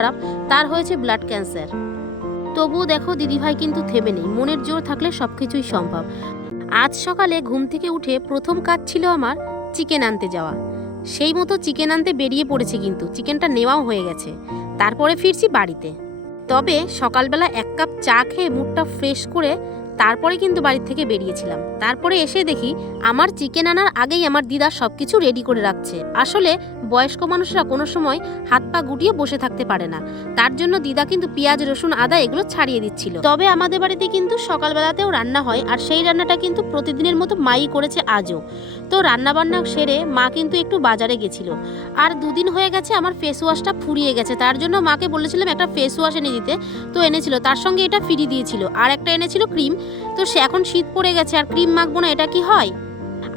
খারাপ, তার হয়েছে ব্লাড ক্যান্সার। তবুও দেখো দিদিভাই কিন্তু থেমে নেই, মনের জোর থাকলে সব কিছুই সম্ভব। আজ সকালে ঘুম থেকে উঠে প্রথম কাজ ছিল আমার চিকেন আনতে যাওয়া। সেই মতো চিকেন আনতে বেরিয়ে পড়েছে, কিন্তু চিকেনটা নেওয়াও হয়ে গেছে। তারপরে ফিরছি বাড়িতে। তবে সকালবেলা এক কাপ চা খেয়ে মুডটা ফ্রেশ করে তারপরে কিন্তু বাড়ি থেকে বেরিয়েছিলাম। তারপরে এসে দেখি আমার চিকেন আনার আগেই আমার দিদা সব কিছু রেডি করে রাখছে। আসলে বয়স্ক মানুষরা কোনো সময় হাত পা গুটিয়ে বসে থাকতে পারে না, তার জন্য দিদা কিন্তু পেঁয়াজ রসুন আদা এগুলো ছাড়িয়ে দিচ্ছিল। তবে আমাদের বাড়িতে কিন্তু সকালবেলাতেও রান্না হয়, আর সেই রান্নাটা কিন্তু প্রতিদিনের মতো মাই করেছে আজও। তো রান্নাবান্না সেরে মা কিন্তু একটু বাজারে গেছিল। আর দুদিন হয়ে গেছে আমার ফেস ওয়াশটা ফুরিয়ে গেছে, তার জন্য মাকে বলেছিলাম একটা ফেস ওয়াশ এনে দিতে। তো এনেছিল, তার সঙ্গে এটা ফ্রি দিয়েছিল, আর একটা এনেছিল ক্রিম। তো সে এখন শীত পড়ে গেছে আর ক্রিম মাখবো না, এটা কি হয়?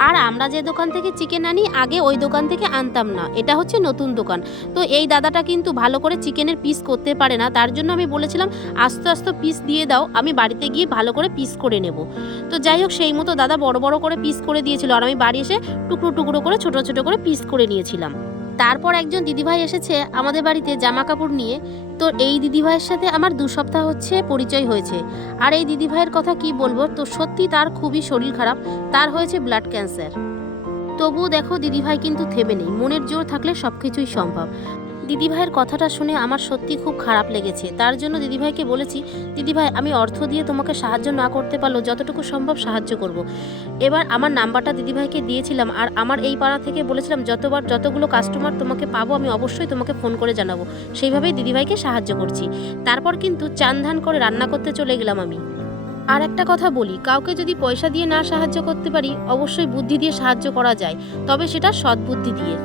আর আমরা যে দোকান থেকে চিকেন আনি আগে ওই দোকান থেকে আনতাম না, এটা হচ্ছে নতুন দোকান। তো এই দাদাটা কিন্তু ভালো করে চিকেনের পিস করতে পারে না, তার জন্য আমি বলেছিলাম আস্তে আস্তে পিস দিয়ে দাও, আমি বাড়িতে গিয়ে ভালো করে পিস করে নেব। তো যাই হোক, সেই মতো দাদা বড় বড় করে পিস করে দিয়েছিল, আর আমি বাড়ি এসে টুকরো টুকরো করে ছোট ছোট করে পিস করে নিয়েছিলাম। তারপর একজন দিদিভাই এসেছে আমাদের বাড়িতে জামা কাপড় নিয়ে। তো এই দিদিভাইয়ের সাথে আমার 2 সপ্তাহ হচ্ছে পরিচয় হয়েছে। আর এই দিদিভাইয়ের কথা কি বলবো, তো সত্যি তার খুবই শরীর খারাপ, তার হয়েছে ব্লাড ক্যান্সার। তবুও দেখো দিদিভাই কিন্তু থেমে নেই, মনের জোর থাকলে সব কিছুই সম্ভব। দিদিভাইয়ের কথাটা শুনে আমার সত্যি খুব খারাপ লেগেছে, তার জন্য দিদিভাইকে বলেছি, দিদিভাই আমি অর্থ দিয়ে তোমাকে সাহায্য না করতে পারলেও যতটুকু সম্ভব সাহায্য করব। এবার আমার নাম্বারটা দিদিভাইকে দিয়েছিলাম, আর আমার এই পাড়া থেকে বলেছিলাম যতগুলো কাস্টমার তোমাকে পাবো আমি অবশ্যই তোমাকে ফোন করে জানাবো। সেইভাবেই দিদিভাইকে সাহায্য করছি। তারপর কিন্তু চান ধান করে রান্না করতে চলে গেলাম আমি। আর একটা কথা বলি, কাউকে যদি পয়সা দিয়ে না সাহায্য করতে পারি, অবশ্যই বুদ্ধি দিয়ে সাহায্য করা যায়, তবে সেটা সৎ বুদ্ধি দিয়ে।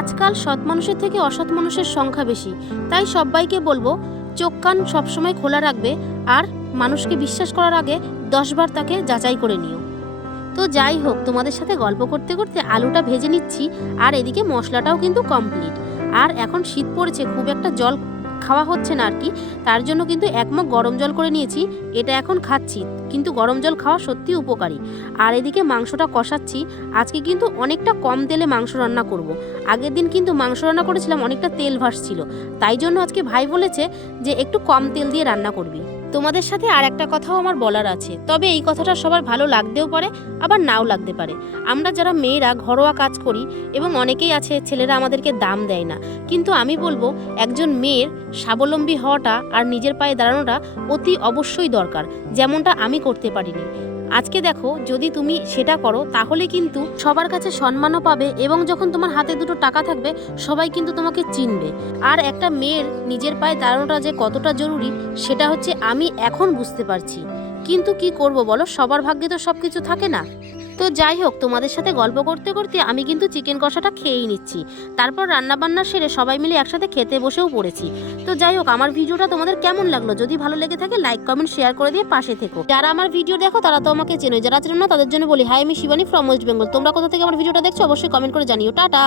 আজকাল সৎ মানুষের থেকে অসৎ মানুষের সংখ্যা বেশি, তাই সবাইকে বলবো চোখ কান সবসময় খোলা রাখবে, আর মানুষকে বিশ্বাস করার আগে 10 বার তাকে যাচাই করে নিও। তো যাই হোক, তোমাদের সাথে গল্প করতে করতে আলুটা ভেজে নিচ্ছি, আর এদিকে মশলাটাও কিন্তু কমপ্লিট। আর এখন শীত পড়েছে, খুব একটা জল খাওয়া হচ্ছে না আর কি, তার জন্য কিন্তু 1 মগ গরম জল করে নিয়েছি, এটা এখন খাচ্ছি। কিন্তু গরম জল খাওয়া সত্যি উপকারী। আর এদিকে মাংসটা কষাচ্ছি। আজকে কিন্তু অনেকটা কম তেলে মাংস রান্না করব। আগের দিন কিন্তু মাংস রান্না করেছিলাম, অনেকটা তেল ভাসছিল, তাই জন্য আজকে ভাই বলেছে যে একটু কম তেল দিয়ে রান্না করবি। তোমাদের সাথে আর একটা কথাও আমার বলার আছে, তবে এই কথাটা সবার ভালো লাগতেও পারে, আবার নাও লাগতে পারে। আমরা যারা মেয়েরা ঘরোয়া কাজ করি, এবং অনেকেই আছে ছেলেরা আমাদেরকে দাম দেয় না, কিন্তু আমি বলবো একজন মেয়ের স্বাবলম্বী হওয়াটা আর নিজের পায়ে দাঁড়ানোটা অতি অবশ্যই দরকার, যেমনটা আমি করতে পারিনি। আজকে দেখো, যদি তুমি সেটা করো তাহলে কিন্তু সবার কাছে সম্মানও পাবে, এবং যখন তোমার হাতে 2টো টাকা থাকবে সবাই কিন্তু তোমাকে চিনবে। আর একটা মেয়ের নিজের পায়ে দাঁড়ানোটা যে কতটা জরুরি সেটা হচ্ছে আমি এখন বুঝতে পারছি। কিন্তু কি করব বলো, সবার ভাগ্যে তো সব কিছু থাকে না। তো যাই হোক, তোমাদের সাথে গল্প করতে করতে আমি কিন্তু চিকেন কষাটা খেয়েই নিচ্ছি। তারপর রান্নাবান্না সেরে সবাই মিলে একসাথে খেতে বসেও পড়েছি। তো যাই হোক, আমার ভিডিওটা তোমাদের কেমন লাগলো? যদি ভালো লেগে থাকে লাইক কমেন্ট শেয়ার করে দিয়ে পাশে থেকো। যারা আমার ভিডিও দেখো তারা তো আমাকে চেনো, যারা চেনো না তাদের জন্য বলি হাই, আমি শিবানী ফ্রম ওয়েস্ট বেঙ্গল। তোমরা কোথা থেকে আমার ভিডিওটা দেখছো অবশ্যই কমেন্ট করে জানিও। টাটা।